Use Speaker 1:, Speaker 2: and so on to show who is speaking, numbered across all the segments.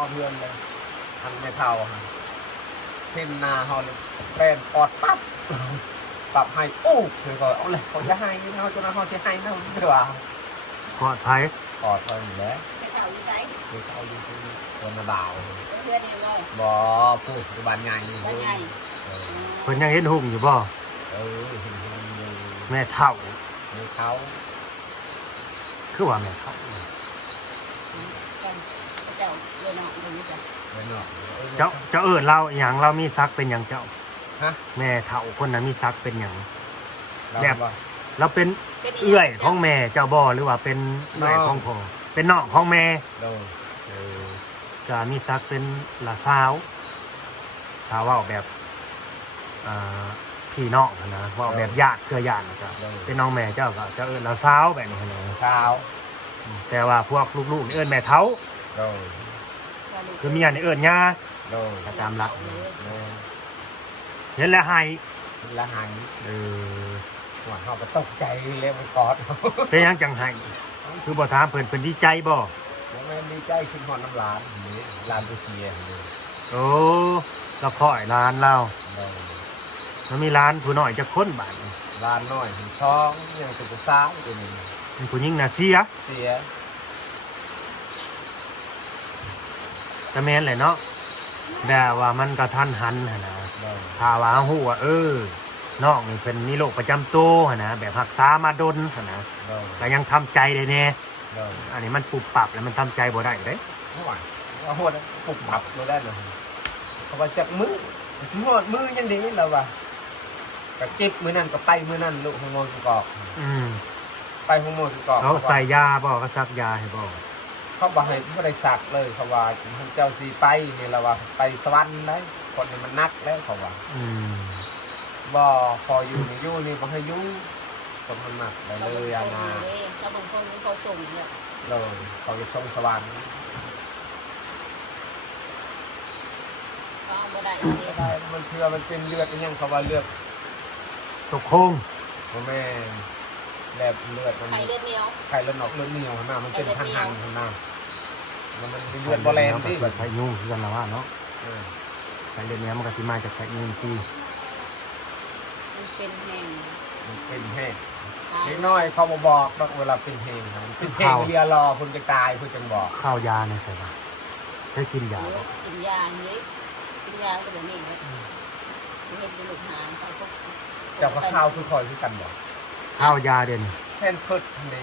Speaker 1: เพื่อนเลยอันไม่เท่าฮะพิมนาเขาเป็นปอดปั๊บปรับให้อู้คือก็เอาเลยเขาจะให้เขาจนเขาจะให้เขาดีกว่า
Speaker 2: ปลอดภัย
Speaker 1: ปอดภัยอยู่แล้ว
Speaker 3: ไปเก่าอยู่ไหน
Speaker 1: คือเขาอยู่ที่คนมาดาว
Speaker 3: เพื่อนนี่เลย
Speaker 1: บ่พูดบ้านใหญ่นี่เ
Speaker 2: พิ่นยังเห็นหุ่งอยู่บ่
Speaker 1: เห็นอยู่
Speaker 2: แม่เฒ่า
Speaker 1: มีเขา
Speaker 2: คือว่าแม่เฒ่า
Speaker 3: เจ้าเลยนอกเลยนี่จ้ะ
Speaker 2: เจ้าเอิ้นเราหยังเรามีศักดิ์เป็นหยังเจ้า
Speaker 1: ฮะ
Speaker 2: แม่เฒ่าคนนั้นมีศักดิ์เป็นหยัง
Speaker 1: แบบ
Speaker 2: เราเป็นเอื้อยของแม่เจ้าบ่หรือว่าเป็นเอื้อยของพ่อเป็นน้องของแม่ก็มีศักดิ์เป็นหลานสาวถ้าเว้าแบบพี่น้องนะเว้าแบบญาติเครือญาตินะครับเป็นน้องแม่เจ้าก็จะเอิ้นหลานสาวแบบนี้นะ
Speaker 1: สาว
Speaker 2: แต่ว่าพวกลูกๆนี่เอิ้นแม่เฒ่าคือเมียนี่เอิ้นย่าตามหลักเห็นแล้วให้
Speaker 1: ละหันหัวเขาก็ตกใจเลยมันกอด
Speaker 2: เป็นยังจังให้คือบ่ถามเพิ่นดีใจบ่
Speaker 1: แม่ดีใจขึ้นหอนน้ำลานนี่ลานตัวเสีย
Speaker 2: โอ้เราค่อยร้านเรามันมีร้านผู้น้อยจะค้นบาด
Speaker 1: ลานน้อยถึงท้องยังเป็นตัวซ้ายตัวนึง
Speaker 2: เป็นผู้หญิงน่ะเสียก็แม่นแหละเนาะแต่ว่ามันก็ทันหันหั่นนะถ้าว่าฮู้ว่าน้องนี่เป็นมีโรคประจำตัวนะแบบรักษามาดนนะแต่ยังทำใจได้แน่อันนี้มันปุบปับแล้วมันทำใจบ่ได้เด้
Speaker 1: เอาหัวปุบปับบ่ได้เลยเพราะว่าจับมือสิหอดมือยังดีแล้วว่ะก็เก็บมือนั่นก็ไปมือนั่นลูกฮอร์โมนกอกไปฮอร์โมนกอก
Speaker 2: เขาใส่ยาบ่ก็ซักยาให้บ่
Speaker 1: เขาบอกให้บ่ได้ซักเลยเขาว่าเจ้าสิไปนี่แล้วว่าไปสวรรค์ได้คนนี้มันนักแล้วเขาว่าบ่พออยู่นี่บ่ให้อยู่คนมันหนักไปเลยอาณา
Speaker 3: เราบางคนเขาส่งเนี่ย
Speaker 1: เลยเขาจะส่งสวรรค์
Speaker 3: บ่ได้
Speaker 1: มันเพื่อมันเป็นเลือดยังเขาว่าเลือด
Speaker 2: ตกโค้ง
Speaker 1: แม่แบบเลือดมัน
Speaker 3: ไข่เลือดเหนียว
Speaker 1: ไข่เลือดนอกเลือดเหนียวหน้ามันเป็นหันหันหน้ามันเลือดบอลแลนที่
Speaker 2: แบบไข่ยุ่งกันแล้วว่าเนาะไข่เลือดเหนียวมันก็สิมาจากไข่ยุ่งที่
Speaker 3: เป็นแห้ง
Speaker 1: เล็กน้อยเขาบอกเวลาเป็นแห้งเป็นแห้งเรียรอคุณจะตายคุณจะบอก
Speaker 2: ข้าวยาในใส่บ้างได้กินยา
Speaker 3: กินยานี้กินยาก็แบบนี้เลยเห็นเป็นลูกหาง
Speaker 1: เจ้าข้าวคือคอยคือกันบอก
Speaker 2: ข้าวยาเด่น
Speaker 1: แทนเพิดนี้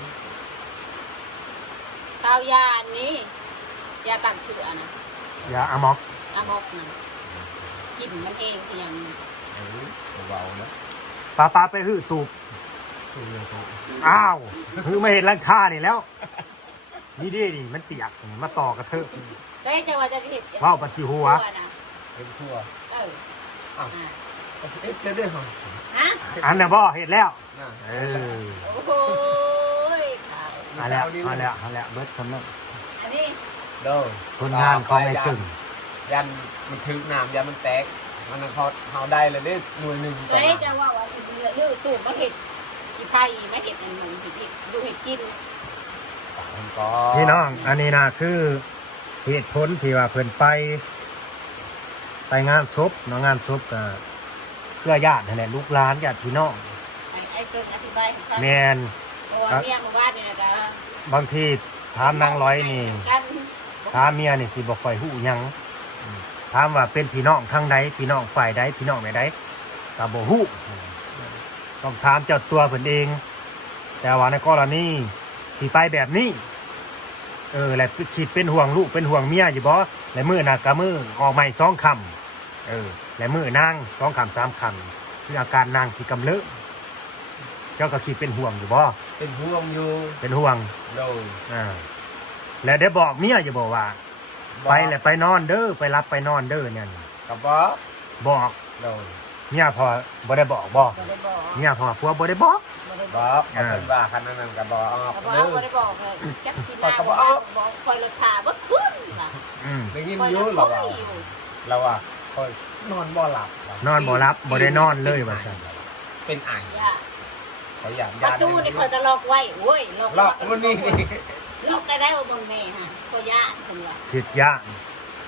Speaker 3: ข้าวยานี้ยาปั่นเสือนะ
Speaker 2: ยาอะม็อก
Speaker 3: นะกินมันเองเพียง
Speaker 1: เบาๆนะ
Speaker 2: ป้าไปหื้อตูบอ้าวคือไม่เห็นร้านค้านี่แล้วนี่ดิมันเปียกมาต่อกระเทอะ
Speaker 3: ได้จะว่าจะเห็น
Speaker 2: ว้าวปัจจิหัว
Speaker 1: เป็นทั่ว
Speaker 3: อ้าว
Speaker 1: เจ๊ด้วยเหรอ
Speaker 2: อันนี้บ่เห็นแล้ว
Speaker 3: โอ้โห
Speaker 2: มาแล้วเบิร์ดชนแล้ว
Speaker 3: อันนี้
Speaker 2: คนงานเขาไม่ตึง
Speaker 1: ยันมันถึงน้ำยันมันแตกมันเขาได้เลยได้หน่วยหนึ่ง
Speaker 3: ใช่จะว่าสิเลือดตูดมาเห็ดที่ไผ่ไม่เห็ดอันหนึ่งที่ดูเห็ดกิน
Speaker 2: พี่น้องอันนี้นะคือเหตุผลที่ว่าเพิ่นไปงานศพเนาะงานศพก็เพื่อญาตินั่นแหละลูกหลานญาติพี่น้อง
Speaker 3: ไอ้เพิ่นอธิบาย
Speaker 2: แมน
Speaker 3: เมียมาบ้านเนี่ยนะ
Speaker 2: บางทีถามนางร้อยนี่ถามเมียนี่สิบ่ค่อยฮู้หยังถามว่าเป็นพี่น้องทางใดพี่น้องฝ่ายใดพี่น้องไหนใดก็บ่ฮู้ต้องถามเจ้าตัวเพิ่นเองแต่ว่าในกรณีที่ไปแบบนี้และคิดเป็นห่วงลูกเป็นห่วงเมียอยู่บ่และมื้อน่ะก็มื้อออกใหม่2คำและมื้อนาง2คำ3คำคืออาการนางสิกำเริบเจ้าก็คิดเป็นห่วงอยู่บ่
Speaker 1: เป็นห่วงอยู่
Speaker 2: เป็นห่วง
Speaker 1: โดย
Speaker 2: และได้บอกเมียอยู่บ่ว่าไปแล้วไปนอนเด้อไปรับไปนอนเด้อเนี่ย
Speaker 1: ก็
Speaker 2: บอก
Speaker 1: โดย
Speaker 2: เมียพอบ่ได้บอกบ่เมียพอผัวบ่ได้บอก
Speaker 1: เป็นว่าคันนั้นก็บอก
Speaker 3: บ่ได้บอกเลยจักสิมาบอกคอยรถขาบ่ขึ้นล่ะ
Speaker 1: ได้ยินอยู่เราว่าคอยนอนบ่หลับ
Speaker 2: บ่ได้นอนเลยว่าซั่น
Speaker 1: เป็นอ่างเขาอยาก
Speaker 3: ประตูนี่เขาจะล็อกไว้โอ้ย
Speaker 1: ล็อกวันนี้
Speaker 3: ล็อกได้ว่าบ่แม่ฮะก็ย่านเพิ่นว่า
Speaker 2: คิดยาก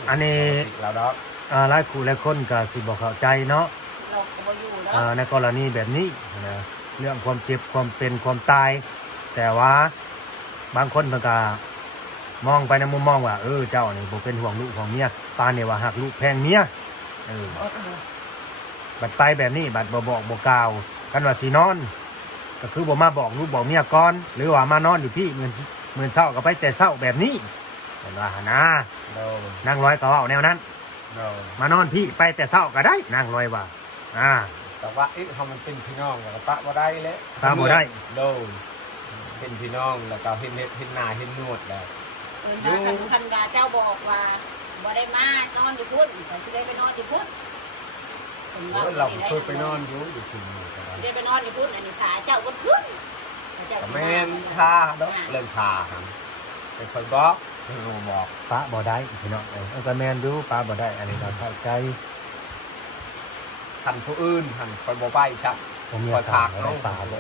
Speaker 2: อันนี้
Speaker 1: เราดอก
Speaker 2: หลายคู่หลายคนก็สิบ่เข้าใจเนาะ
Speaker 3: เราก็บ่อยู่แล้ว
Speaker 2: ในกรณีแบบนี้นะเรื่องความเจ็บความเป็นความตาย แต่ว่าบางคนเพิ่นก็มองไปในมุมมองว่าเจ้านี่บ่เป็นห่วงลูกของเมียปานนี่ว่าหักลูกแพงเมียบัดไปแบบนี้บัดบ่บอกบ่กล่าวกันว่าสินอนก็คือบ่มาบอกลูกบอกเมียก่อนหรือว่ามานอนอยู่พี่มื้อเช้าก็ไปแต่เช้าแบบนี้เห็นว่าหั่นนะ
Speaker 1: โดน
Speaker 2: นางร้อยก็เว้าแนวนั้น
Speaker 1: โดน
Speaker 2: มานอนพี่ไปแต่เช้าก็ได้นางร้อยว่า
Speaker 1: แต่ว่าเขามันเป็นพี่น้องแล้วปะบ่ได้แล้ว
Speaker 2: ปะบ่ได้
Speaker 1: โดนเป็นพี่น้องแล้วก็เห็นหน้าเห็นนวดแล้ว
Speaker 3: คันว่าเจ้าบอกว่าบ่ได้มานอนอยู่พุ่นก็สิได้ไปนอนอยู่พุ่น
Speaker 1: เราเคยไปนอนอยู่ที่นี่ก็ได้
Speaker 3: ได้ไปนอนอยู่พุ่นอันนี้ขาเจ้าบ่ขึ้น
Speaker 1: แต่แม่นท่าดอกเรื่องท่าครับเป็นคนบอกบอก
Speaker 2: ปะบ่ได้พี่น้องก็แม่นดูปะบ่ได้อันนี้ก็เข้าใจ
Speaker 1: ทันผู้อื่นทันคนบ่ไปครับ
Speaker 2: ผมมี
Speaker 1: คอย
Speaker 2: สา
Speaker 1: พาก
Speaker 2: ได้
Speaker 1: น้อง
Speaker 2: ปลาบ่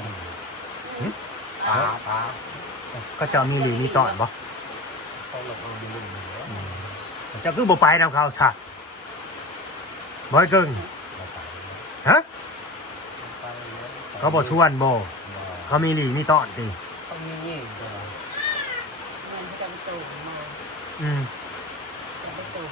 Speaker 1: ปลา
Speaker 2: ก็จะมีหรือมีตอนบ่
Speaker 1: เขาลงเอาดูหนึ่ง
Speaker 2: จะคือบ่ไปนำเขาซะบ่ให้กึ่งฮะเขาบ่ชวนบ่เขามีหรือมีตอนติ
Speaker 1: เขามีนี่
Speaker 3: มันจะไปตู่มา
Speaker 2: อืม
Speaker 3: จะไปตู่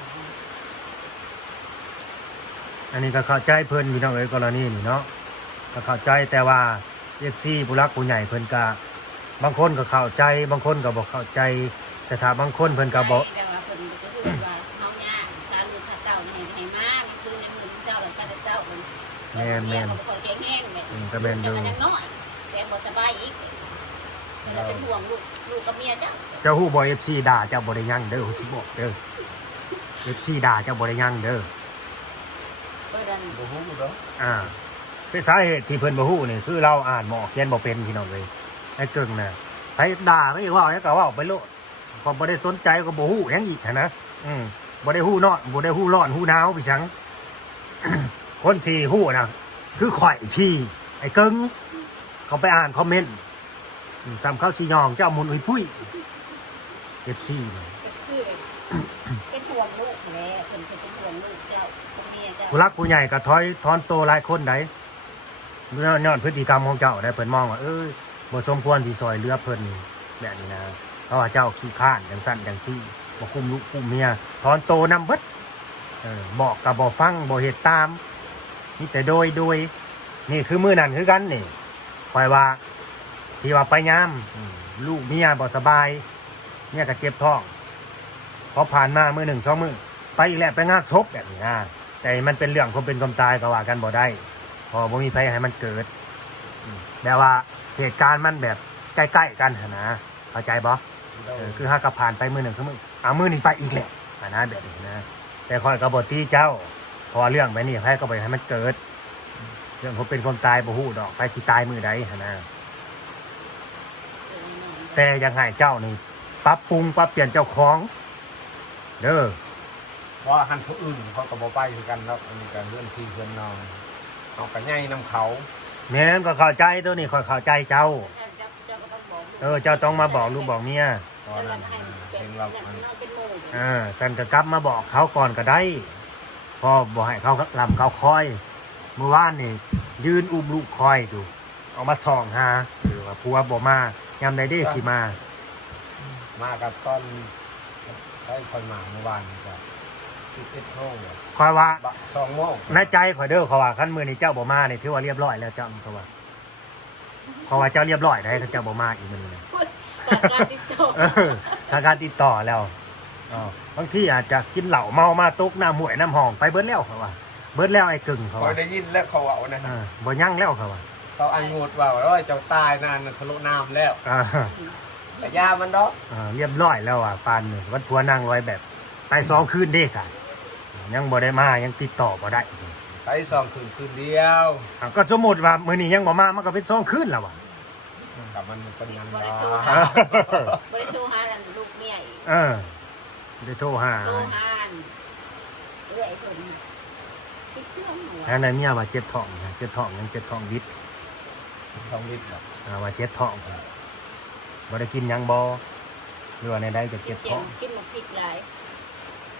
Speaker 2: อันนี้ก็เข้าใจเพิ่นพี่น้องกรณีนี่เนาะก็เข้าใจแต่ว่า FC ผู้รักผู้ใหญ่เพิ่นก็บางคนก็เข้าใจบางคนก็บ่เข้าใจแต่ถ้าบางคนเพิ่นก็บ่
Speaker 3: แต่ว่าเพิ่นก็คือว่าเฮาย่างชาลูกชาเต้านี่ให้มาคือในมื้อเช้าแล้วชาเต้าเพิ่นก็บ่ค่อยแข็งแรงแม่
Speaker 2: ก็แม่นอยู่
Speaker 3: แต่น้อยแต่บ่สบายอีกเราเป็นห่วงลูกกับเมียเจ้า
Speaker 2: เจ้าฮู้บ่ FC ด่าเจ้าบ่ได้ยังเด้อสิบอกเด้อ FC ด่าเจ้าบ่ได้ยังเด้อ
Speaker 3: เพิ่น
Speaker 1: บ่ฮู้เด้อ
Speaker 2: เป็นสาเหตุที่เพิ่นบ่ฮู้นี่คือเราอ่านบ่ออกเขียนบ่เป็นพี่น้องเอ้ยไอ้เกิ่งน่ะไปด่าไม่ว่าก็เว้าไปโลดก็บ่ได้สนใจก็บ่ฮู้หยังอีกหั้นนะบ่ได้ฮู้นอนบ่ได้ฮู้ร้อนฮู้หนาวพี่ชัง คนที่ฮู้น่ะคือข่อยพี่ไอ้เกิ่งเขาไปอ่านคอมเมนต์จำเข้าสิยองเจ้ามุนอุ้ยปุ้ย FC นี่
Speaker 3: คือเป็นห่วงลูกแหละเพิ่นเป็นห่วงลูกเจ้ากับเมียเจ้า
Speaker 2: ผู้รักผู้ใหญ่ก็ถอนโตหลายคนได้ย้อนพฤติกรรมของเจ้าได้เพิ่นมองว่าบ่สมควรที่ซอยเหลือเพิ่นแบบนี้นะเพราะว่าเจ้าขี้ข้านจังซั่นจังซี่บ่คุมลูกคุมเมียถอนโตนำเบิดบอกก็บ่ฟังบ่เฮ็ดตามมีแต่โดยนี่คือมื้อนั้นคือกันนี่ข่อยว่าที่ว่าไปยามลูกเมียบ่สบายเมียก็เจ็บท้องพอผ่านมามื้อ1 2มื้อไปอีกแล้วไปงานศพแบบนี้นะแต่มันเป็นเรื่องความเป็นความตายก็ว่ากันบ่ได้พอบ่มีไผให้มันเกิดแต่ว่าเหตุการณ์มันแบบใกล้ๆกันหั่นนะเข้าใจบ่คือหากผ่านไปมื้อ1 2มื้อมื้อนี้ไปอีกแหละนะแบบนี้นะแต่ค่อยก็บ่ตีเจ้าเพราะว่าเรื่องแบบนี้ไผก็บ่ให้มันเกิดเรื่องความเป็นความตายบ่ฮู้ดอกไผสิตายมื้อใดหั่นนะแต่อยังให้เจ้านี่ปรับปรุงปรับเปลี่ยนเจ้าของเด้อ
Speaker 1: เพราะหันผู้อื่นเขาก็บ่ไปคือกันแล้วอันนี้ก็เรื่องที่เพื่อนน้องเอากระใหญ่นำเขา
Speaker 2: แม่นก็เข้าใจตัวนี้ค่อยเข้าใจเจ้า
Speaker 3: เจ้าก็ต้องบอก
Speaker 2: เจ้าต้องมาบอกลูกบอกเมีย
Speaker 1: ตอนนั้นเห็นเรา
Speaker 3: เป็นโม
Speaker 2: สันก็กลับมาบอกเขาก่อนก็ได้พอบอกให้เขาลำเขาคอยเมื่อวานนี่ยืนอุ้มลูกคอยดูเอามาส่องหาหรือว่าผัวบ่มายามใดได้สิมา
Speaker 1: มากับตอนได้คนมาเมื่อวานก็11 โมง
Speaker 2: คอยว่า
Speaker 1: 2 โมง
Speaker 2: ในใจข่อยเด้อเขาว่าคันมือนี่เจ้าบ่มานี่ถือว่าเรียบร้อยแล้วเจ้าเขาว่าเจ้าเรียบร้อยได้ถ้าเจ้าบ่มาอีกมื้อนึง
Speaker 3: การติดต่อ
Speaker 2: ทางการติดต่อแล้วบางทีอาจจะกินเหล้าเมามาตกน้ำห่วยน้ำหองไปเบิดแล้วเขาว่าเบิดแล้วไอ้กึ่งเขา
Speaker 1: พอ
Speaker 2: ว่า
Speaker 1: ได้ยินแล้วเขาเอานะ
Speaker 2: บ่ยั่งแล้วเขาว่า
Speaker 1: เขาอันงูดว่าเจ้าตายนานสลบน้ำแล้วแต่ยามันดอก
Speaker 2: เรียบร้อยแล้วอ่ะปานนี่วัดผัวนางร้อยแบบไป2 คืนเด้ซะยังบ่ได้มายังติดต่อบ่ได้
Speaker 1: ไป2 คืนเดียว
Speaker 2: ก็สมมุติว่ามื้อนี้ยังบ่มามันก็เป็น2 คืนแล้วว่ะ
Speaker 1: กับมันเป็นงาน
Speaker 3: บ
Speaker 1: ด
Speaker 3: ริ
Speaker 1: อ
Speaker 3: โภค
Speaker 1: ก
Speaker 3: บริโภคหาลูกเมียอีก
Speaker 2: ได้โทรหา
Speaker 3: โตหานเรื่อยคนติดเครื่องหัว
Speaker 2: อันนั้นเมียว่าเจ็บท้องนะเจ็บท้องยังเจ็บท้องดิด
Speaker 1: 2 ลิตร
Speaker 2: ว่าเจ็บท้องบ่ได้กินหยังบ่หรือว่าในใดจะ
Speaker 3: กิ
Speaker 2: เจ็
Speaker 3: น
Speaker 2: บ
Speaker 3: เจี
Speaker 2: ท้
Speaker 3: ย
Speaker 2: อง
Speaker 3: กินมาพริกหลาย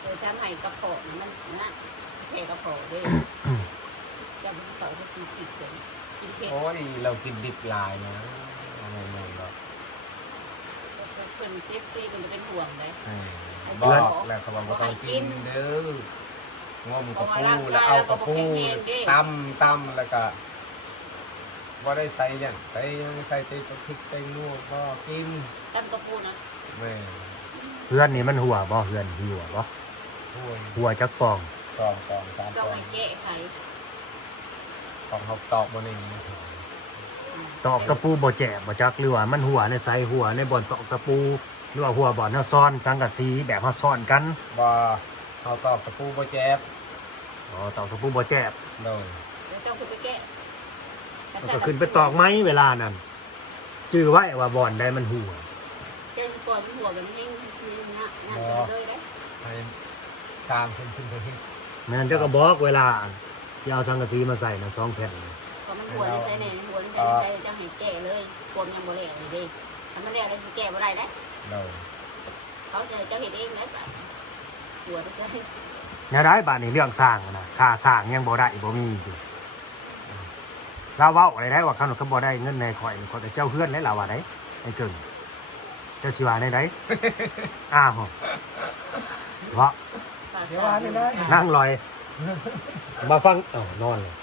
Speaker 3: อทำให้กระเพาะมันนะแพ้กระเพาะด้วยจะเป็นเต่าก็กินผิดเลยกินเผ็ด
Speaker 1: โอ้ยเรากินดิบหลายนะอะไรหรอก
Speaker 3: คนเจ็บตีมันจะเป็นห่วงเลย
Speaker 1: บอกแล้วเขาบอกว่าต้องกินเด้องมกระปูแล้วเอากระปูตำแล้วก็บ่ได้ใส่ยังใส่ตีพริกแตงนัวก็กิน
Speaker 3: ตำกระปูนะ
Speaker 1: แม่
Speaker 2: เพื่อนนี่มันหัวบ่เพื่อนหัวบ่
Speaker 1: ห้วย
Speaker 2: หัวจักปอง
Speaker 1: กอง3
Speaker 3: ต้อง
Speaker 1: กอง
Speaker 3: ให้แก้ไข
Speaker 1: ของเขาตอกบ่นี่
Speaker 2: ตอกตะปูบ่แจะบ่จักหรือว่ามันหัวในใส่หัวในบ่อนตอกตะปูหรือว่าหัวบ่อนเฮาซ่อนสังกะสีแบบเฮาซ่อนกัน
Speaker 1: บ่เขาตอกตะปูบ่แจ๊บ
Speaker 2: อ๋อตอกตะปูบ่แจะ
Speaker 1: โดย
Speaker 3: แล้วต้องไปแก้
Speaker 2: มันก็ขึ้นไปตอกไม้เวลานั้นจื้อไว้ว่าบ่อนใดมันหัว
Speaker 3: เจ้าก่อนหัวมันนิ่งคือนะงานเลยได้
Speaker 1: ให้สร้างขึ้นไปที่
Speaker 2: แม่นเจ้าก็บอกเวลาสิเอาสังกะสีมาใส่นะ2แผ่น
Speaker 3: พอมันหัวในใส่ในหัวในใจจะให้แก้เลยความยังบ่แหลกเลยดิถ้ามันแหลกเลยแก้บ่ได้นะ
Speaker 1: โดย
Speaker 3: เขาจะเห็นเองนะหัวไปใส่
Speaker 2: แนวได้บาดนี้เรื่องสร้างนะค่าสร้างยังบ่ได้บ่มีอยู่เราเว้าอะไรได้ว่าคันก็บ่ได้เงินในข่อยขอแต่เจ้าเฮือนแล้วล่ะว่าได้ไอ้เกิงเจ้าสิว่าได้อ้าวว่า
Speaker 1: เดี๋ยวว่าไม่ได้
Speaker 2: นั่งลอย มาฟังนอนเลย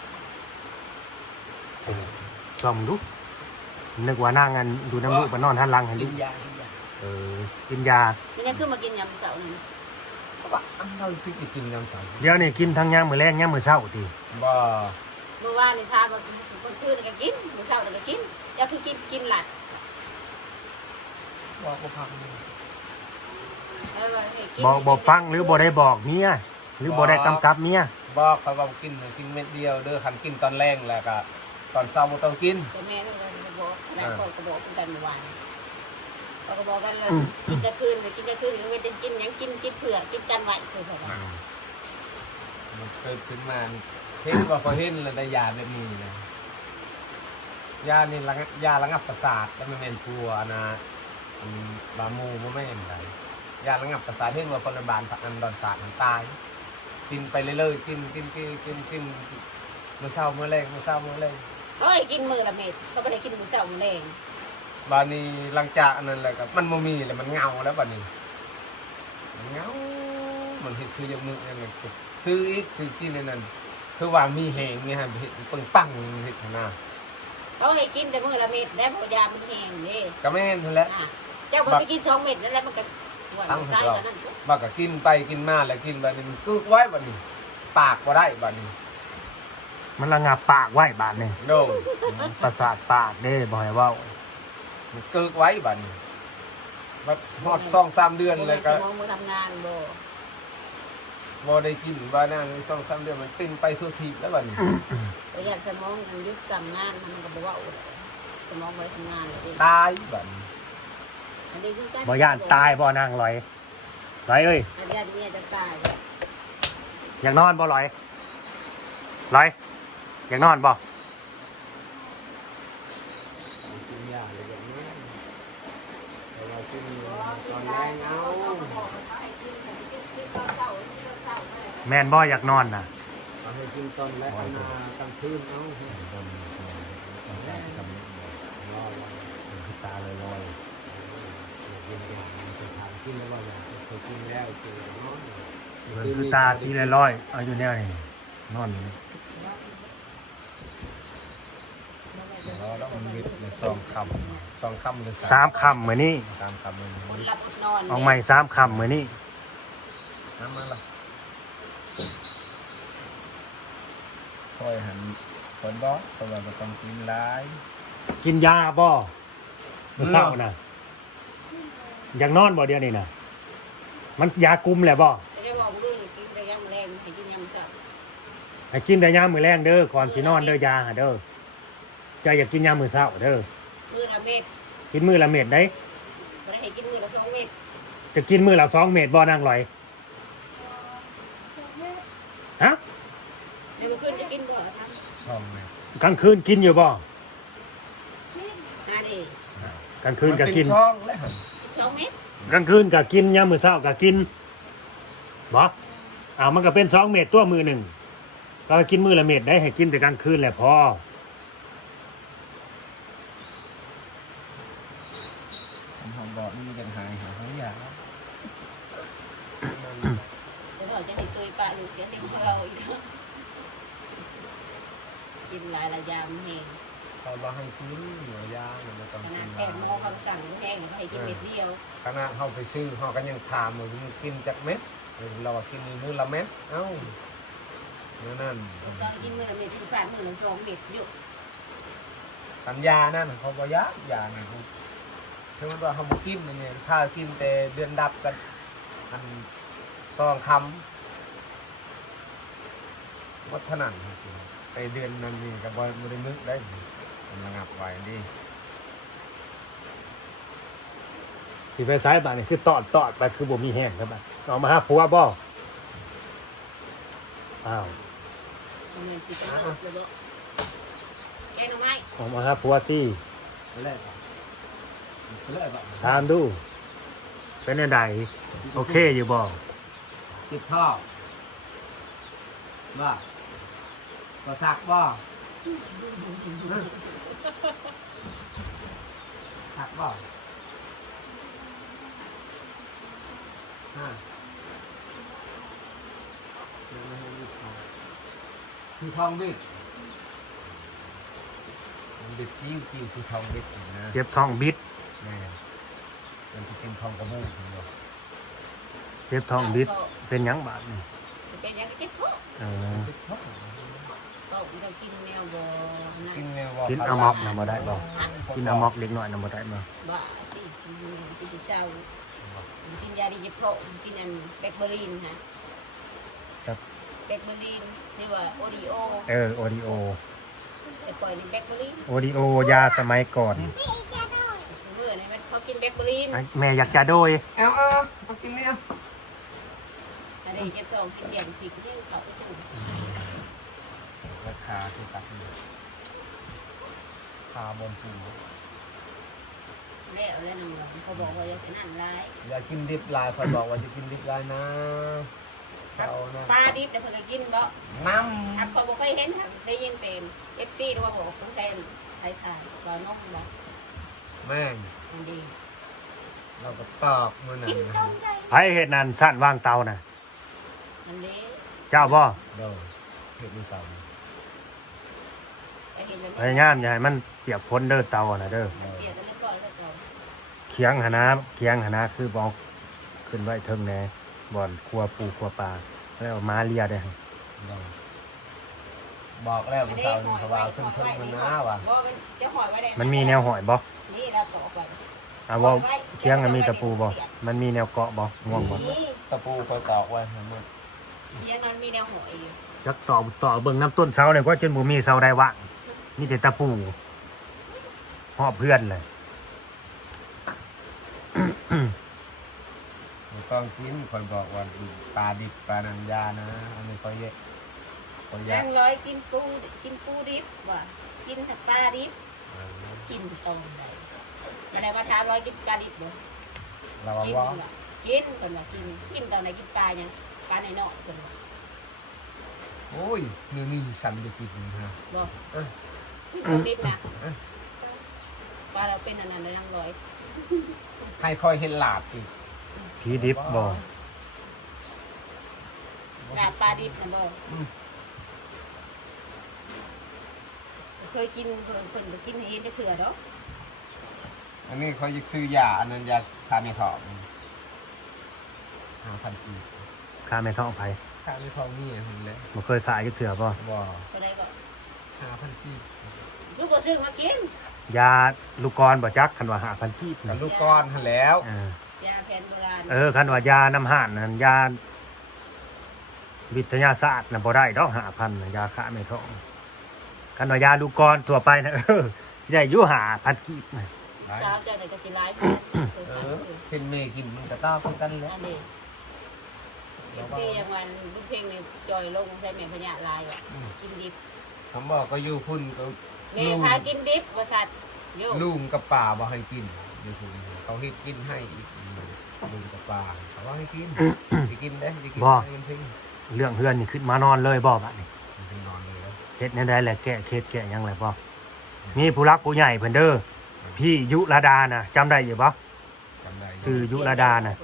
Speaker 2: ซ่อมดูนึกว่านั่งกันดูน้ำลูกมานอนหันหลังให้
Speaker 1: กิ
Speaker 2: ลู
Speaker 1: น
Speaker 2: ก
Speaker 1: ยา
Speaker 2: กินยา
Speaker 3: นี่นั่นคือมากินยำเสานี่
Speaker 1: เพราะว่าเราคิดจะกินยำสัง
Speaker 2: เดี๋ยวนี่กินทั้งย่างมื้อแรงย่างมื้อเช้าติ
Speaker 1: บ่
Speaker 3: เมื่อวานนี่ทามาคนคืนก็กินมื้อเช้าก็กินอย่าคือกินหลัด
Speaker 1: บ่พัก
Speaker 2: บอกฟังหรือบ่ได้บอกเมียหรือบ่ได้กำกับเมีย
Speaker 1: บอกเขาว่ากินเม็ดเดียวเด้อคันกินตอนแรงแล้วก็ตอนเช้าบ่ต้องกิน
Speaker 3: แต่แม่นี่ก็บอกนายก็บอกกันเมื่อวานเขาก็บอกกันแล้วกินกลางคืนไปกินกลางคืนก็ไม่ได้กินยังกินเผื่อกินกันไว้คือเขาว่า
Speaker 1: มันเคยขึ้นมาเห็นว่าพอเห็นแล้วได้ยาแบบนี้นะยานี่ยาระงับประสาทแล้วมันเป็นพัวนะบามูบ่แม่นไดยาระงับประสาทเห็นว่าคนละบาลอันดอนสาดมันตายกินไปเรื่อยๆกินมื้อเช้ามื้อแรงมื้อเช้ามื้อแรง
Speaker 3: เขาให้กินมื้อละเม็ดเขาไม่ได้กินมื้อเช้ามื้อแรง
Speaker 1: บานี้หลังจากอันนั้นแหละครับมันบ่มีแล้วมันเงาแล้วบานี้มันเงามันเฮ็ดคือยังมึงนั่นแหละซื้ออีกซื้อกินในนั้นคือว่ามีแหงไงฮะเฮ็ดปึ้งปังเฮ็ดหน้า
Speaker 3: เขาให้กินแต่มื้อละเม็ดแล้วพยามันแห้งนี่
Speaker 1: ก็แม่นนั่นแหละ
Speaker 3: เจ้าไปกิน2 เม็ดนั่นแหละมันก็หวานตายกันนั่น
Speaker 1: บักก็กินไปกินมาแล้วกินบานี้มันกึกไว้บานี้ปากบ่ได้บานี้
Speaker 2: มันระงับปากไว้บาดนี่
Speaker 1: โดน
Speaker 2: ประสาทปากเด้บ่ให้เว้า
Speaker 1: มันกึกไว้บานี้มาฮอด2-3 เดือนเลยก็
Speaker 3: มองมือทำงานบ่
Speaker 1: บ่ได้กินว่านั่น2-3 เดือนมันปิ้นไปทั่วทีแล้วบานี้
Speaker 3: ประหยัดสมองมันยึดสั่งงานมันก็บอกว่าสมองไว้ทำงานเลย
Speaker 1: ตายบานี้
Speaker 3: อันนี้คือการ
Speaker 2: บ่ย่านตายบ่นางลอยลอยเอ้ย
Speaker 3: อันนี้เนี่ยจะตาย
Speaker 2: อยากนอนบ่ลอยลอยอยากนอนบ่
Speaker 1: กินยาเลยอย่างนี้แต่ว่ากินตอนแรงเอา
Speaker 2: แม่นบ่อยากนอนน่ะ
Speaker 1: เอาให้กินตอนแรกนากลางคืนเอาตาลอยกินอย่างมันจะทานกินแล้วว่าอย่างเคยกินแล้วกินนอน
Speaker 2: เบิ่งคือตาสีลอยๆเอาอยู่แนวนี้นอนอยู่นี่
Speaker 1: เราต้องมี2 คำหรือ
Speaker 2: 3ค่ำมื้อนี้
Speaker 1: 3 คำเลย
Speaker 3: หลับนอน
Speaker 2: เอาใหม่3ค่ำมื้อนี้
Speaker 1: น้ำมาละคอยหันคนบอกเพราะว่าเราต้องกินหลาย
Speaker 2: กินยาบ่มื้อเช้าน่ะอยากนอนบ่เดี๋ยวนี้น่ะมันยากุมแหละบ่
Speaker 3: จะได้บอกด้วยกินได้ยำแรงให้กินยำสับ
Speaker 2: ให้กินแต่ยามมื้อแรงเด้อก่อนสินอนเด้อยาเด้อเจ้าอยากกินยามมื้อเช้าเด้อ
Speaker 3: มือละเม็ด
Speaker 2: กินมื้อละเม็ดได้
Speaker 3: ไม่ได้ให้กินมือละ2 เม็ด
Speaker 2: จะกินมื้อละ2เม็ดบ่นางลอยฮะ
Speaker 3: ในเมื่อคืนจะกินบ่ครับ
Speaker 1: ช่องเลย
Speaker 2: กลางคืนกินอยู่บ่
Speaker 3: นี่
Speaker 2: กลางคืนก็กิน
Speaker 1: ช่องแล้ว
Speaker 3: 2 เม็ด
Speaker 2: กลางคืนก็กินยามมื้อเช้าก็กินบ่เอามันก็เป็น2เม็ดตัวมือหนึ่งก็กินมื้อละเม็ดได้ให้กินแต่กลางคืนแหละพอ
Speaker 1: ผมบอกมีกันหายหาทั้งอย่าง
Speaker 3: เดี๋ยวเราจะให้ตุยปะลูกจะให้พวกเราอีกเนาะกินหลายระยามแห้ง
Speaker 1: เขาบอกให้กินเหนือยาเนี่ยมันต้อง
Speaker 3: ข
Speaker 1: กิ
Speaker 3: นาด
Speaker 1: น
Speaker 3: แตงโมคำสั่งแห้งให้กินเม็ดเดียว
Speaker 1: ขณะเขาไปซื้อเขาก็ยังถามว่ามึงกินจากเม็ดเราว่ากินมื้อละเม็ดเอ้านั่น
Speaker 3: ตอนกินมื้อละเม็ดถึงผ่านมื้อละ2เม็ดอยู่
Speaker 1: สัญญานั่นเขาบอกยานั่นเขาถ้ามันว่าเขาบอกกินเนี่ยถ้ากินแต่เดือนดับกันอันซองคำวัฒนันไปเดือนนั้นนี่กับบอยไม่ได้นึกได้มันระงับไว้ดิ
Speaker 2: สิไปซ้ายบ้านนี่คือตอดไปคือบ่มีแห้งครับบัดเอามาหาผัวบ่อ้าว
Speaker 3: เอาเงินสิไปเอาเลยบ่แกงหน่อไม้
Speaker 2: เอามาหาผัวตี้
Speaker 1: แรกแรก
Speaker 2: ถามดู เป็นจังไดโอเคอยู่บ่
Speaker 1: ติดท่อว่าก็สักบ่สักบ่คือทองบิดมันบิดกิ้วคือทองบิดนะ
Speaker 2: เจ็บท้องบิด
Speaker 1: แม่มันจะกินทองกระมูกถึงบ่
Speaker 2: เจ็บท้องบิดเป็นหยังบาดนี่
Speaker 3: เป็นหยังก็เจ็บท้อง
Speaker 2: เออ
Speaker 3: ก็ต้องกินแนวบ่นะ
Speaker 1: กินแนว
Speaker 2: กินอะม็อกน่ะบ่ได้บ่กินอะม็อกเด็กน้อยน่ะบ่ได้บ่
Speaker 3: บ่สิกินเช้ากินยาดีเจ็บท้องกินอันแบคเบอรีนฮะ
Speaker 2: ครับ
Speaker 3: แบคเบอรีนหรือว่าโอริโอ
Speaker 2: โอริโอ
Speaker 3: แต่ก่อนนี่แบคเบอรีน
Speaker 2: โอริโอยาสมัยก่อน
Speaker 3: เมื่อนี่มันเขากินแบคเบอรีน
Speaker 2: แม่อยากจะโดย
Speaker 1: เอากินเนี่ย
Speaker 3: อันนี้เจ็บท้องกินเดียงผิดที่เขาถูก
Speaker 1: ราคาที่ตัดคาบนปู
Speaker 3: แล้วแล้วนึงเขาบอกว่าอย่าไปนั่นร้าย
Speaker 1: อย่ากินดิบลายคอยบอกว่าจะกินดิบลายนะเขานะ
Speaker 3: ปลาดิบแต่เพิ่นก็กินบ่
Speaker 1: น้
Speaker 3: อันพอบ่เคยเห็นครับได้ยินเป็น FC หรือว่าบอกต้องใช้ใช้ถ่ายบ่น้องบ่
Speaker 1: ำแม่ง
Speaker 3: มันดี
Speaker 1: เราก็ตอกมือหนึ่
Speaker 3: กิน
Speaker 1: ง
Speaker 3: จนได้
Speaker 2: ไผเฮ็ดนั่นสั่นวางเตาน่ะ
Speaker 3: มันเละ
Speaker 2: เจ้าบ่
Speaker 1: เดี๋ยวเห็ดมือสอง
Speaker 3: แต่เห็นแล้ว
Speaker 2: พยายามอย่าให้มันเปียกฝนเด้อเตาน่ะเด้อ
Speaker 3: เปียกกันเรียบร้อยแล้วเรา
Speaker 2: เคียงหาน้ำเคียงหาน้าคือบอกขึ้นไว้เทิงแหน่บ่อนครัวปูครัวปลาแล้วเอามาเลียได้อ
Speaker 1: บอกแล้วมือสองนี่เขาว่าขึ้นมันนะว่ะ
Speaker 3: บ่จะหอยไว้ได้
Speaker 2: มันมีแนวหอยบ่
Speaker 3: นี่เราตอกไว้
Speaker 2: อ่ะบ่เคียงมันมีตะปูบ่มันมีแนวเกาะบ่ง่วงบ่
Speaker 3: นี่
Speaker 1: ตะปูคอยตอกไว้ให้มัน
Speaker 3: เคียงมันมีแนวหอยอยู่
Speaker 2: จักต่อเบิ่งน้ำต้นเสาเนี่ยก็จนบ่มีเสาใดว่างมีแต่ตะปูหอบเพื่อนเลย
Speaker 1: มันต้องกินคนบอกว่าปลาดิบปลานันยานะอันนี้เขาเยอะเขาแย
Speaker 3: นั่
Speaker 1: ก
Speaker 3: งร้อยกินปูดิบว่ะกินปลาดิบกินตรงไหนมาได้มาถามร้อยกินปลาดิบบ่
Speaker 1: เรา
Speaker 3: กิน
Speaker 1: ว่า
Speaker 3: ล่ะกินคนละกินตอนไหนกินปลายังปลาในนอกคนละ
Speaker 1: โอ้ยนี่สันจะกินฮะ
Speaker 3: บอกกินดิบนะปลาเราเป็นอันนั้นเลยนั่งร้อย
Speaker 1: ให้คอยเห็นหลาบอีก
Speaker 2: ผีดิบบ่
Speaker 3: ลาบปลาดิบนะบอกเคยกินคนกินให้เห็นได้เถื่อเนาะ
Speaker 1: อันนี้เขายึดซื้อยาอันนั้นยาคาเมทอม5,000 ปี
Speaker 2: ข้าแม่ท้องไผ
Speaker 1: คาเมทอมนี่เห็นเลย
Speaker 2: บ่เคยขายอยู่เถื่อบ่
Speaker 1: บ่
Speaker 3: ก็ได้ก็
Speaker 1: 5,000 ปี
Speaker 3: คือบ่ซื้อมากิน
Speaker 2: ยาลูกกรบ่จักคันว่า5,000กีบ
Speaker 1: กั
Speaker 2: นะ
Speaker 1: บลูกก้อนหันแล้ว
Speaker 3: ยาแผนโบราณ
Speaker 2: คันว่ายาน้ำห่านนั่นยาวิทยาศาสตร์น่ะบ่ได้ดอก5,000น่ะยาฆ่าไม่ท้องคันว่ายาลูกกรทั่วไปน่ะได้อยู่5,000กีบน่ะ
Speaker 3: สาวเจ้าแต่ก็สิหลาย
Speaker 1: เป็นเมกินมันก็ต้องกันแล้ว
Speaker 3: อันนี้ที่อย่างวันลูกเพลงนี่จอยลงใช้แม่พญาลายกินดิบ
Speaker 1: ผมบอกก็อยู่พุ่นก็
Speaker 3: แม่พากินดิบว่าสัตว์โย
Speaker 1: ลุงกับป่าบอกให้กินอยู่พุ่นเขาให้กินให้อีกดูกับปลาเขาว่าให้กินจะกินได้จะกิน
Speaker 2: บ่
Speaker 1: ให้มันทิ้ง
Speaker 2: เรื่องเฮือนนี่ขึ้นมานอนเลยบ่บัดนี้
Speaker 1: มันทิ้งนอนเลยแล้ว
Speaker 2: เฮ็ดแนวใดแหละแก้เคล็ดแก้หยังแหละบ่มีผู้รักผู้ใหญ่เพิ่นเด้อพี่ยุรดาน่ะจำได้อยู่บ่
Speaker 1: จำได้
Speaker 2: ชื่อยุรดาน่ะ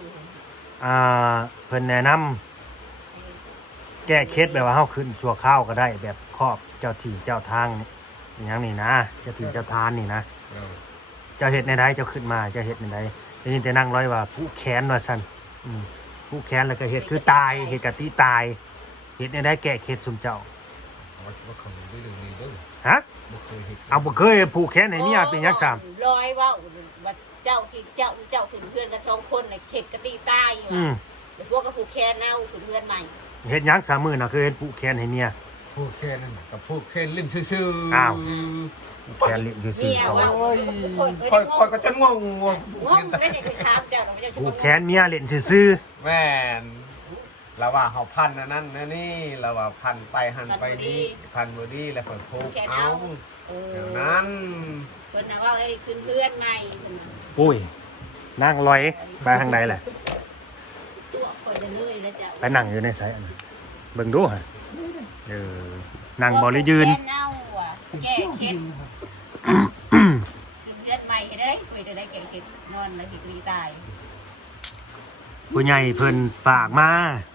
Speaker 2: เพิ่นแนะนำแก้เคล็ดแบบว่าเฮาขึ้นชั่วคราวก็ได้แบบครอบเจ้าที่เจ้าทางนี่อหยังนี่นะเจ้าที่เจ้าทานนี่นะ
Speaker 1: เออ
Speaker 2: เจ้าเฮ็ดในใดเจ้าขึ้นมาเจ้าเฮ็ดในใดได้ยินแต่นั่งร้อยว่าผู้แขนว่าซั่นผู้แขนแล้วก็เฮ็ดคือตายเฮ็ดกะติตายเฮ็ดในใดแก้เคล็ดซุมเจ้า
Speaker 1: ว่าเขาไม่ได้เลยด้วย
Speaker 2: ฮะ
Speaker 1: บ่เคยเห็น
Speaker 2: เอาบ่เคยผูกแขนให้เมียเป็นยักษ์ซ้ำ
Speaker 3: ลอยว่าเจ้าที่เจ้าขึ้นเพื่อนกันสองคนน่ะเข็ดกะตีตายอยู่
Speaker 2: อืม
Speaker 3: เดี๋ยวพวกกับผูกแขนเอาขึ้นเพื่อนใหม่
Speaker 2: เฮ็ดหยังสามมื้อน่ะคือเฮ็ดผูกแขนให้เมีย
Speaker 1: พูดแค่นั้นน่ะกับพูดแค่เล่นซื่อๆ
Speaker 2: อ้าว ผูกแขนเล่นซื่อ
Speaker 3: เมีย
Speaker 2: ๆเอา
Speaker 3: ว่า
Speaker 1: โอ้ยคอยก็จะงงงง
Speaker 3: งงไม่ได้ไปถามเจ้าเราไม่ใช่
Speaker 2: ผูกแขนเมียเล่นซื่อ
Speaker 1: แม่นเราว่าเขาพันอันนั้นนะนี่เราว่าพันไปหันไปนี่พันบอดี้แล้วก็พูกเอา
Speaker 3: เอ
Speaker 1: เดี๋ยว
Speaker 3: อ
Speaker 1: นั้น
Speaker 3: เพิ่นน่ะว่าได้ขึ้นเพื่อนใหม่
Speaker 2: ๆปุ้ยนั่งลอยไปทางใดแหละ
Speaker 3: ตัวคนจะเหนื่อยแล้วจ้ะ
Speaker 2: ไปนั่งอยู่ในไสอันนั้นเบิ่งดูฮะนั่งบ่หรือยืน
Speaker 3: แก้เน่าอ่ะแก้เข็ดขึ้นเพื่อนใหม่เห็นได้คุยได้แก้เข็ดนอนแล้วเห็ดตีตาย
Speaker 2: ผู้ใหญ่เพิ่นฝากมา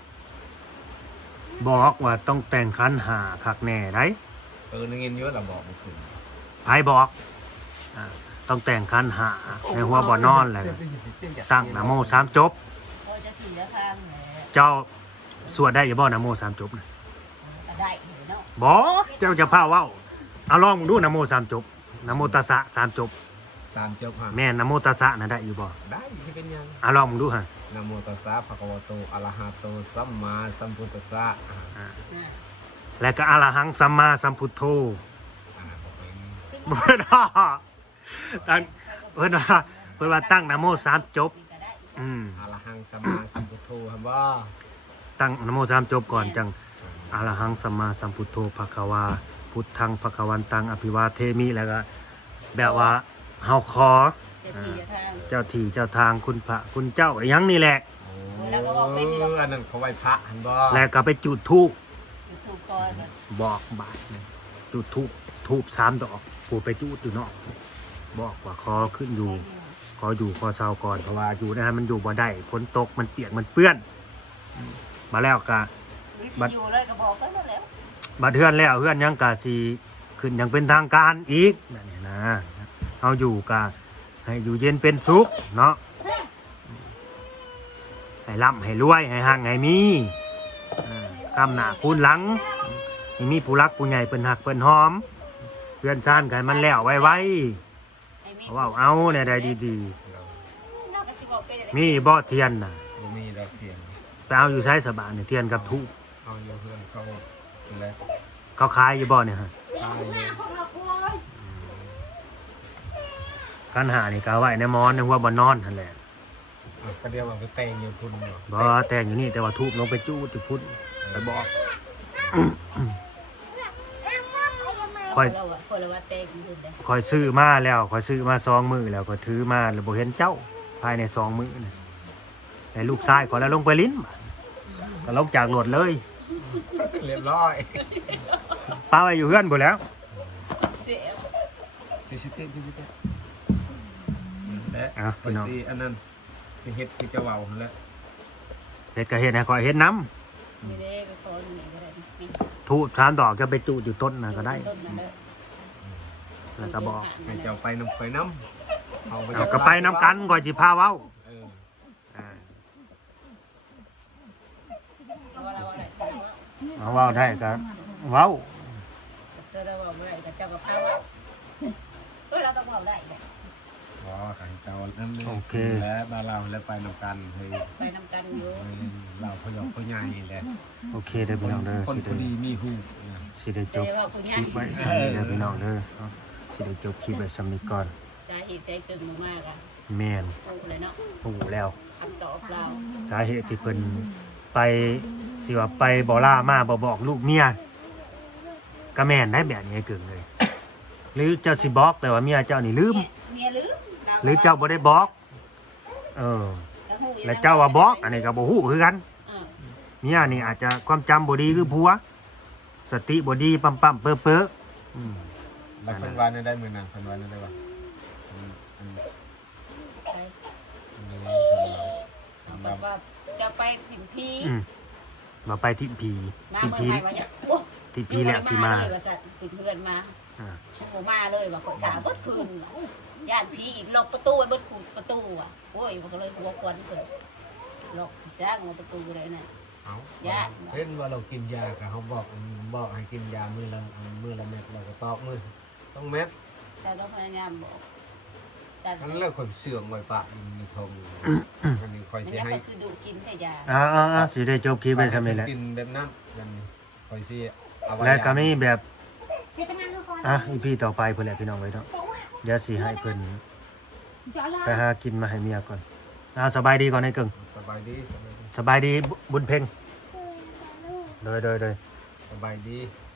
Speaker 2: บอกว่าต้องแต่งคันหาคักแน่ได้
Speaker 1: นึกเงินเยอะเราบอกมันขึ้น
Speaker 2: ไผบอกต้องแต่งคันหาในหัวบ่อนอนแหละตั้งนะโมสามจบ
Speaker 3: พอจะถึงแล้วข้างแหละ
Speaker 2: เจ้าสวดได้อย่าบ่นะโมสามจบนะ
Speaker 3: ก็ได้เนาะ
Speaker 2: บ่เจ้าจะพาเว้าเอาลองมึงดูนะโมสามจบนะโมตัสสะสามจบ
Speaker 1: 3 เจ้าค่ะ
Speaker 2: แม่นะโมตัสสะน่ะได้อยู่บ่
Speaker 1: ได้ที่เป็นยัง
Speaker 2: เอาลองมึงดูฮะ
Speaker 1: นะโมตัสสะภะคะวะโตอะระหะโตสัมมาสัมพุทธัสสะ
Speaker 2: แล้วก็อะระหังสัมมาสัมพุทโธ
Speaker 1: บอกเป็น
Speaker 2: เพิ่นว่าตั้งเพิ่นว่าตั้งนะโมสามจบ
Speaker 1: อะระหังสัมมาสัมพุทโธครับว่า
Speaker 2: ตั้งนะโมสามจบก่อนจังอะระหังสัมมาสัมพุทโธภควาพุทธังภควันตังอภิวาเทมิแล้วก็แบบว่าเฮาขอ
Speaker 3: จะทีทาง
Speaker 2: เจ้าที่เจ้าทางคุณพระคุณเจ้าอหยังนี่แหละ
Speaker 3: แล้วก็บอกเป็น
Speaker 1: อันนั้นเขาไหว้พระหันบ่
Speaker 2: แล้วก็ไปจุดธูป
Speaker 3: สูบก่อน
Speaker 2: บอกบาทหนึ่งจุดธูป3 ดอกผู้ไปจุดอยู่นอกบอกว่าขอขึ้นอยู่ขออยู่ขอเศร้าก่อนเพราะว่าอยู่นะฮะมันอยู่บ่ได้ฝนตกมันเปียกมันเปื้อนมาแล้วก็
Speaker 3: อยู่เลยก็บอกกันแล้ว
Speaker 2: บัดเฮือนแล้วเฮือนยังกะสีขึ้นอยังเป็นทางการอีกนั่นนี่นะเอาอยู่กะให้อยู่เย็นเป็นสุขเนาะให้ร่ำให้รวยให้ห่างให้มีกำหน้าคูณหลังให้มีผู้รักผู้ใหญ่เป็นหักเป็นหอมเพื่อนซ่านกันมันแล้วไว้ๆว่าเอาเนี่ยได้ดีๆมีบ่เทียนน่ะ
Speaker 1: บ่มีดอกเทียน
Speaker 2: ไปเอาอยู่ใช้สบายเนี่ยเทียนกับทูบ
Speaker 1: เอาอยู่เพื่อนเขาแล้ว
Speaker 2: เขาขายอยู่บ่เนี่ยฮะคันหานี่ก็เอาไว้ในหมอนในหัวบ่นอนนั่นแหละ
Speaker 1: ก็เดียวว่าไปแต่งอยู่พุ่นเนาะ
Speaker 2: บ่แต่งอยู่นี่แต่ว่าทูบลงไปจู้จุดพุ่นไปบอกคอย
Speaker 3: เราอะคนละว่าเต็มอยู่เลย
Speaker 2: คอยซื้อมาแล้วคอยซื้อมา2 มื้อแล้วก็ถือมาแล้วบ่เห็นเจ้าภายใน2 มื้อน่ะให้ลูกชายขอแล้วลงไปลิ้นก็ลงจากรถเลย
Speaker 1: เรียบร้อย
Speaker 2: ป้าไว้อยู่เฮือนบ่แล้ว
Speaker 3: เสีย
Speaker 1: สิและ
Speaker 2: อ่ะ
Speaker 1: ไป
Speaker 2: พี่น้อง
Speaker 1: สิอันนั้นสิเฮ็ดคือจะเว้าหั่นแหละ
Speaker 2: เฮ็ดก็เฮ็ดให้คอยเฮ็ดน้
Speaker 3: มีเด้ไปขอหนึ่งก็ได้ปี
Speaker 2: ำทูบ3 ดอกก็ไปจู้อยู่ต้นน่ะก็ได้
Speaker 3: ต้นนั่นแหละ
Speaker 2: แล้วก็บอก
Speaker 1: ให้เจ้าไปนำไปน้ำเอา
Speaker 2: เอาก็ไปน้ำกันก่อนสิพาเว้า
Speaker 1: เออ
Speaker 2: อ่า
Speaker 3: เราอะไร
Speaker 2: เอาเว้าได้ก็เว้า
Speaker 3: เราบอกอะไรกับเจ้ากับข้าวก็เราต้องบอกได้เลย
Speaker 1: อ๋อให้เจ้านั่นเลย
Speaker 2: โอเค
Speaker 1: และบ้านเราแล้วไปนำกันเฮ้ย
Speaker 3: ไปนำกันอยู่
Speaker 1: เราพยองพยายแหละ
Speaker 2: โอเคเด้อพี่น้องเด้อ
Speaker 1: คน
Speaker 2: สิ
Speaker 1: พ
Speaker 2: ได้
Speaker 1: อดีมีหู
Speaker 2: สิได้จบ
Speaker 3: แต่ว่าคุณ
Speaker 2: ค
Speaker 3: ย่า
Speaker 2: ลิปไว้สำนี้เด้อพี่น้องเด้อเนาะสิได้จบคลิปไว้สำนี้ก่อน
Speaker 3: สาเหตุใจเกินมากอ่ะ
Speaker 2: แม่น
Speaker 3: โอ้เลยเนาะ
Speaker 2: ฮู้แล้ว
Speaker 3: คำตอบเรา
Speaker 2: สาเหตุที่เพิ่นไปสิว่าไปบ่ล่ามาบ่บอกลูกเมียก็แม่นได้แบบนี้ไอ้เกิงเลย หรือเจ้าสิบอกแต่ว่าเมียเจ้านี่ลืม
Speaker 3: เมียลืม
Speaker 2: หรือเจ้าบ่ได้บอก เออ
Speaker 3: เรา
Speaker 2: และเจ้าว่าบอกอันนี้ก็บ่ฮู้คือกัน
Speaker 3: เออ
Speaker 2: เมียนี่อาจจะความจำบ่ดีคือผัวสติบ่ดีปั๊มๆเป๊ะๆอืม
Speaker 1: แล้วเพิ่นว่าได้มื้อนั้นเพิ่นว่าได้ว่าอัน
Speaker 3: ไป
Speaker 1: นี้
Speaker 3: บอกว่าจะไปถึงพี่
Speaker 2: อืมมาไปที่ผี
Speaker 3: มา
Speaker 2: ที่
Speaker 3: เมือง
Speaker 2: ผี
Speaker 3: ไทยว่าเนี่ยโอ้
Speaker 2: ที่ผีแหละสิมา
Speaker 3: เลยว่าสัตว์ติดเพื่อนมา
Speaker 2: อ่า
Speaker 3: โอ้มาเลยว่าคนสาวเบิดคืนย่านผีอีกล็อกประตูไว้เบิดคืนประตูอ่ะโอ้ยมันก็เลยหัวควันเกิดล็อกสร้างมาประตูเลยน่ะ
Speaker 1: เอา
Speaker 3: ย่าน
Speaker 4: เห็นว่าเรากินยาก็เขาบอกให้กินยามื้อละเม็ดเราก็ตอกมื้อต้องเม็ด
Speaker 3: แต่เราพยายามบอกจัด
Speaker 1: อันนั้นแล้วคนเสื่องไว้ปะมีทงอันนี้คอย
Speaker 3: อัน
Speaker 1: สิ
Speaker 3: นี้
Speaker 1: ให้
Speaker 3: ก็คือดูกินแต่ยา
Speaker 2: สิได้จบคลิปไปซะแม่นแหละ
Speaker 1: กินแบบนั้นอย่างนี้คอยสิเอาไว้
Speaker 2: และก็มีแบบ
Speaker 5: เพชรนั่งทุกคน
Speaker 2: อีพีต่อไปเพิ่นแหละพี่น้องไว้เนาะเดี๋ยวสิให้เพิ่น
Speaker 5: จะเอา
Speaker 2: ไปหากินมาให้เมียก่อนสบายดีก่อนไอ้เกิง
Speaker 1: สบายดี
Speaker 2: สบายดีบุญเพ็งโดย
Speaker 1: สบายดี
Speaker 2: โ